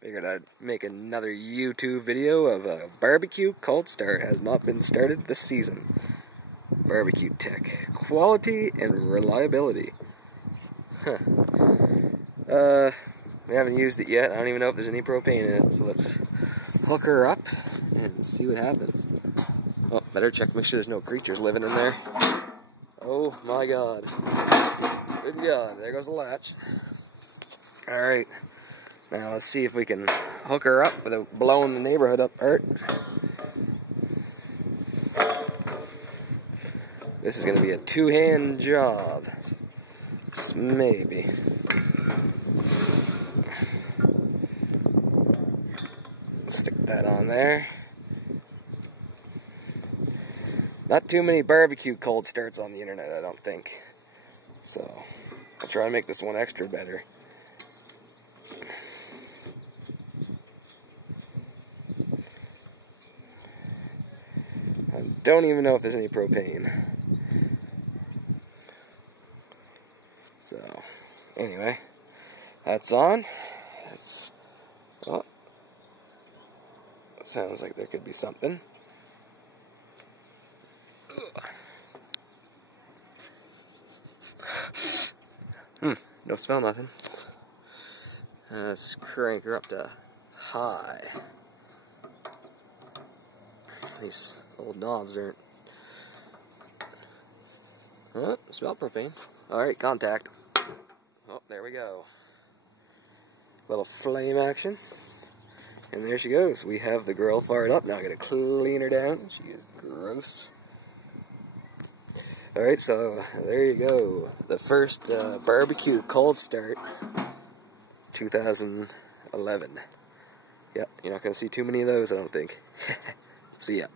Figured I'd make another YouTube video of a barbecue cold start. Has not been started this season. Barbecue tech. Quality and reliability. Huh. We haven't used it yet. I don't even know if there's any propane in it. So let's hook her up and see what happens. Oh, better check, make sure there's no creatures living in there. Oh my god. Good god, there goes the latch. Alright. Now let's see if we can hook her up without blowing the neighborhood apart. This is going to be a two-hand job. Just maybe. Stick that on there. Not too many barbecue cold starts on the internet, I don't think. So, I'll try to make this one extra better. I don't even know if there's any propane. So, anyway, that's on. That's, oh, sounds like there could be something. Don't smell nothing. Let's crank her up to high. These old knobs aren't. Oh, smell propane. Alright, contact. Oh, there we go. Little flame action. And there she goes. We have the grill fired up. Now I gotta clean her down. She is gross. Alright, so there you go. The first barbecue cold start, 2011. Yep, you're not going to see too many of those, I don't think. See ya.